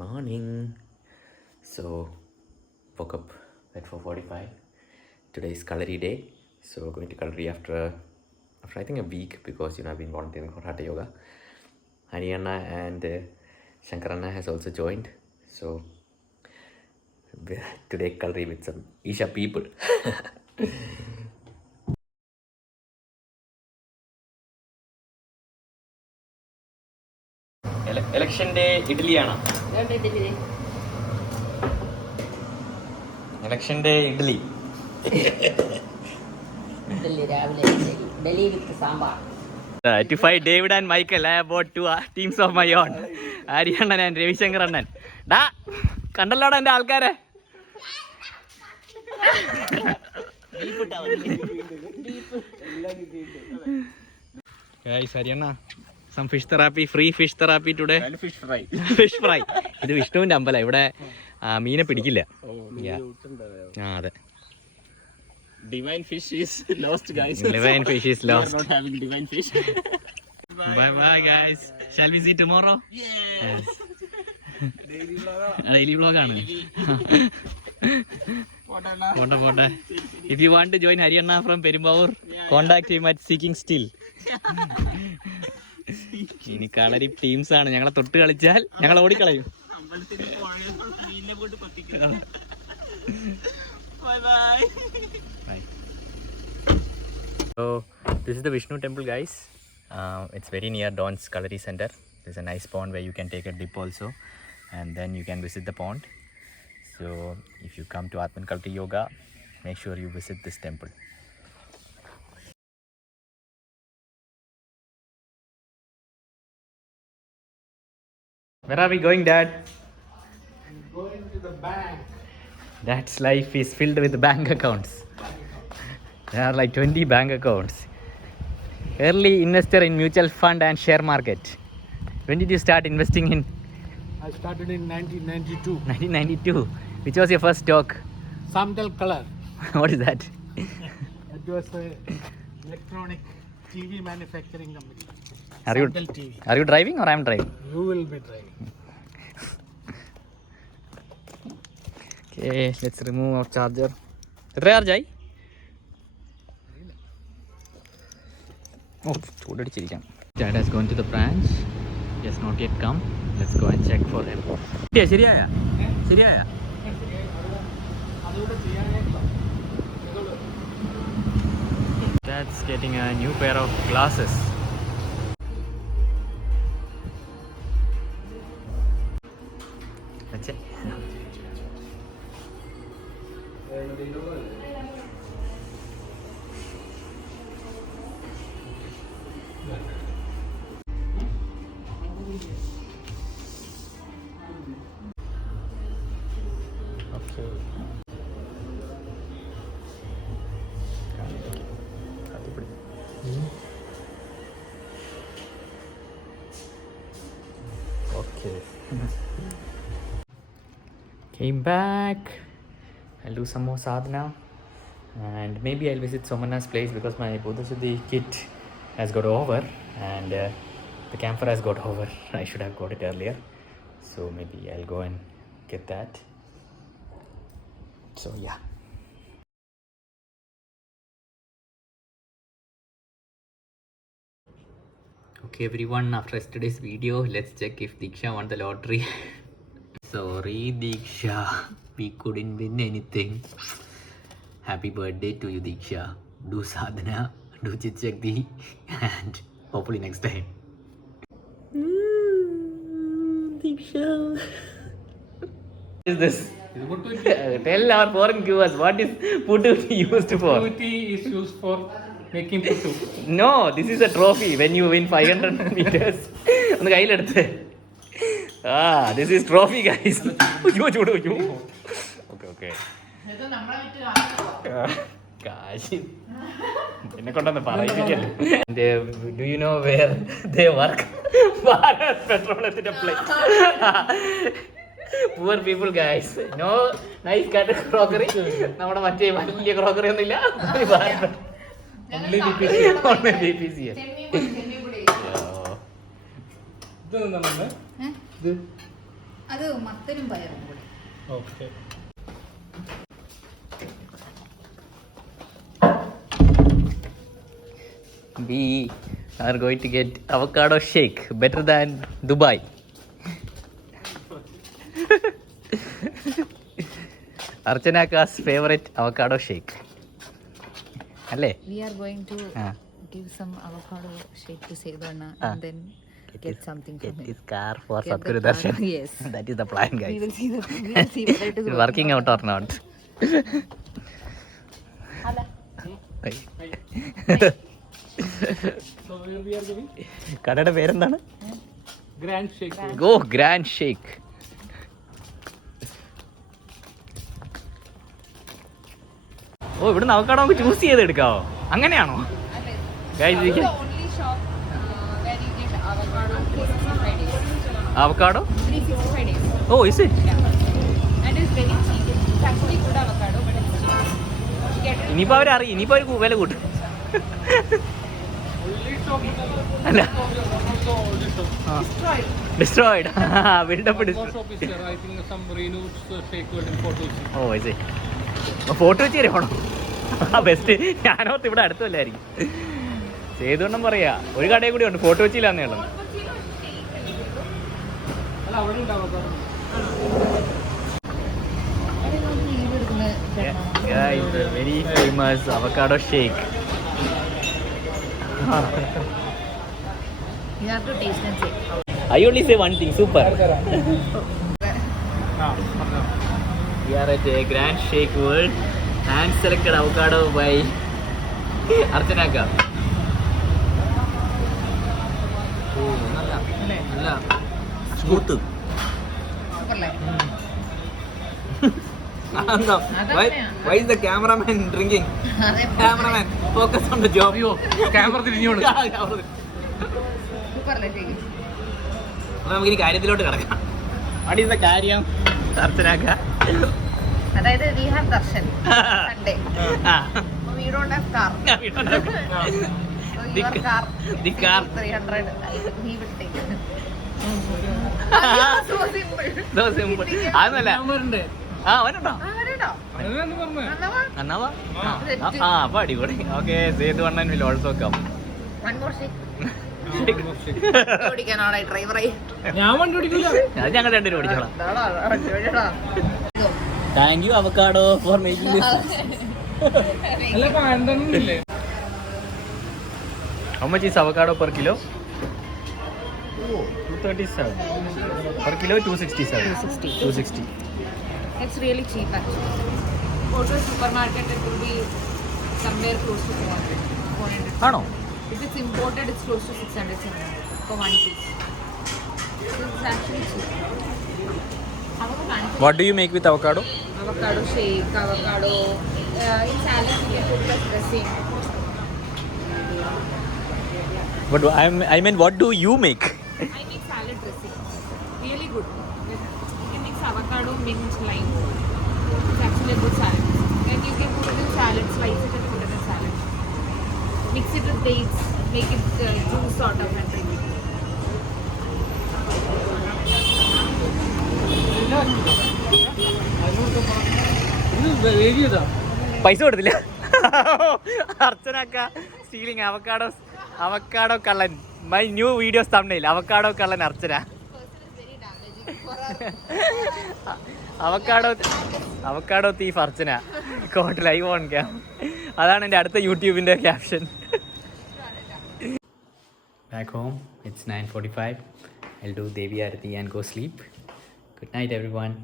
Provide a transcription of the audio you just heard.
Morning. So, woke up at 4:45. Today is Kalari day. So, going to Kalari after I think a week because I've been volunteering for Hatha Yoga. Hariana and Shankarana has also joined. So, today Kalari with some Isha people. Election day Italy ആണ്. Election day Italy. To fight David and Michael, I have bought two teams of my own. Ariyanan and Ravishankar Annan. Da കണ്ടല്ലോടാ എൻ്റെ ആൾക്കാരെ. Guys, Ariana, some fish therapy, free fish therapy today. Fish fry. Fish fry. ഇത് വിഷ്ണുവിൻ്റെ അമ്പലം. ഇവിടെ മീനെ പിടിക്കില്ല. അതെ. Divine fish is lost, guys. Divine fish is lost. We are not having divine fish. Bye guys. Shall we see tomorrow? Yes. Daily vlog ആണ്. പോട്ടെ. If you want to join Haryana from Perumbavoor, contact him at Seeking Still. ഇനി കളരി teams ആണ്. ഞങ്ങളെ തൊട്ട് കളിച്ചാൽ ഞങ്ങൾ ഓടിക്കളയും. Bye. So this is the Vishnu temple, guys. It's very near Don's Kalari Center. There's a nice pond where you can take a dip also, and then you can visit the pond. So if you come to Atman Kalari Yoga, make sure you visit this temple. Where are we going, Dad? I'm going to the bank. Dad's life is filled with bank accounts. There are like 20 bank accounts. Early investor in mutual fund and share market. When did you start investing in? I started in 1992. 1992. Which was your first stock? Samdal Color. What is that? It was an electronic TV manufacturing company. Samdal TV. Are you driving or I am driving? You will be driving. Okay, let's remove our charger. എത്ര ചാർജായി? Oh, ചൂടടിച്ചിരിക്കാം. Dad has gone to the branch. He has not yet come. Let's go and check for him. ശരിയായ? Dad's getting a new pair of glasses. That's it. Okay. Okay. Came back. I'll do some more sadhana and maybe I'll visit Somana's place because my Buddha Siddhi kit has got over and the camphor has got over. I should have got it earlier, so maybe I'll go and get that. So yeah. Okay everyone, after yesterday's video, let's check if Diksha won the lottery. Sorry Diksha, we couldn't win anything. Happy birthday to you Diksha. Do sadhana, do chit shakti and hopefully next time. Diksha. What is this? Tell our foreign viewers what is Puttu used for. Puttu is used for making puttu. No, this is a trophy when you win 500 meters. ഒന്ന് കയ്യിലെടുത്ത്. This is trophy guys. Okay. Kashi എന്നെ കൊണ്ടൊന്ന് പറയിപ്പിക്കല്ലേ. Do you know where they work? Bharat പെട്രോളത്തിന്റെ place. Poor people guys. No nice kind of crockery. നമ്മുടെ മറ്റേ വലിയ crockery ഒന്നും ഇല്ല. Only DPC. Only DPC. അത് മത്തനും പയറും കൂടി. Okay. We are going to get avocado shake, better than Dubai. Archanaka's favorite avocado shake. അല്ലേ? We are going to give some avocado shake to Sedona and then get something from Get him. his car for Get the Sadhguru car, Darshan. yes. That is the plan, We guys. will see whether it is Working out or not. So we are giving കടയുടെ പേരെന്താണ്? grand shake. Go grand shake. ഓ ഇവിടുന്ന് avocado നമുക്ക് choose ചെയ്ത് എടുക്കാവോ? അങ്ങനെയാണോ? Guys, we It's the can... only shop where you get avocado 365 days. avocado? 365 days. Oh, is it? Yeah. And it's very cheap. It's actually good avocado, but it's cheap. You get it. ഇനിയിപ്പോ അവരറിയും, ഇനിയിപ്പോ അവർ വില കൂട്ടും. അല്ല destroyed buildup destroyed. I think some Renu's shake will import it. ഓ is it? Photo വെച്ച് തരുവാണോ? ആ best. ഞാനോർത്ത് ഇവിടെ അടുത്തല്ലായിരിക്കും. സേതുവണ്ണം പറയാ ഒരു കടയിൽ കൂടി ഉണ്ട് ഫോട്ടോ വെച്ചില്ലാന്നേ ഉള്ളത്. അല്ല അവിടെ ഉണ്ടാവും. Guys, the very famous avocado shake. You have to taste and say. I only say one thing, super. We are at a grand shake world. Hand selected avocado by Archanaka. Oh, നല്ല smooth. Why is the cameraman drinking? Cameraman, focus on the job. Camera തിരിഞ്ഞോളൂ. നമുക്കിനി കാര്യത്തിലോട്ട് കിടക്കാം. What is the കാര്യം? Archanaka. അതായത് we have darshan Sunday. We don't have car. So your car. The car. 300. He will take it. So simple. So simple. അതൊന്നുമല്ല. ആ അവനുണ്ടോ? വരട്ടോ. അന്നാവാ? ആ അപ്പൊ അടിപൊളി. Okay Sethu Annan will also come. One more shake. ഓടിക്കാനാണ് ഡ്രൈവറായി. ഞാൻ വണ്ടി ഓടിക്കില്ല. അത് ഞങ്ങൾ രണ്ടുപേരും ഓടിച്ചോളാം. Thank you avocado for making this. അല്ല പാണ്ടൊന്നുമില്ലേ? How much is avocado per kilo? 237. Per kilo 267. 260. It's really cheap actually. Go to a supermarket, it will be somewhere close to 400. 400. ആണോ? If it's imported, it's close to 600 for one piece. So it's actually cheap. What do you make with avocado? Avocado shake, avocado. In salad, you can put plus dressing. But I mean, what do you make? I make salad dressing. Really good. You can mix avocado, mint, lime. It's actually a good salad. Then you can put it in salad, slice it and put it in salad. Mix it with dates, make it juice sort of and drink it. ഇത് വേഗിയതാ. പൈസ കൊടുത്തില്ല. അർച്ചനാക്ക stealing avocado കള്ളൻ. My new videos തമ്മിൽ avocado കള്ളൻ Archana. Avocado thief Archana. Caught live on cam. അതാണ് എൻ്റെ അടുത്ത യൂട്യൂബിൻ്റെ caption. Back home, it's 9:45. I'll do Devi Arati and go sleep. Good night, everyone.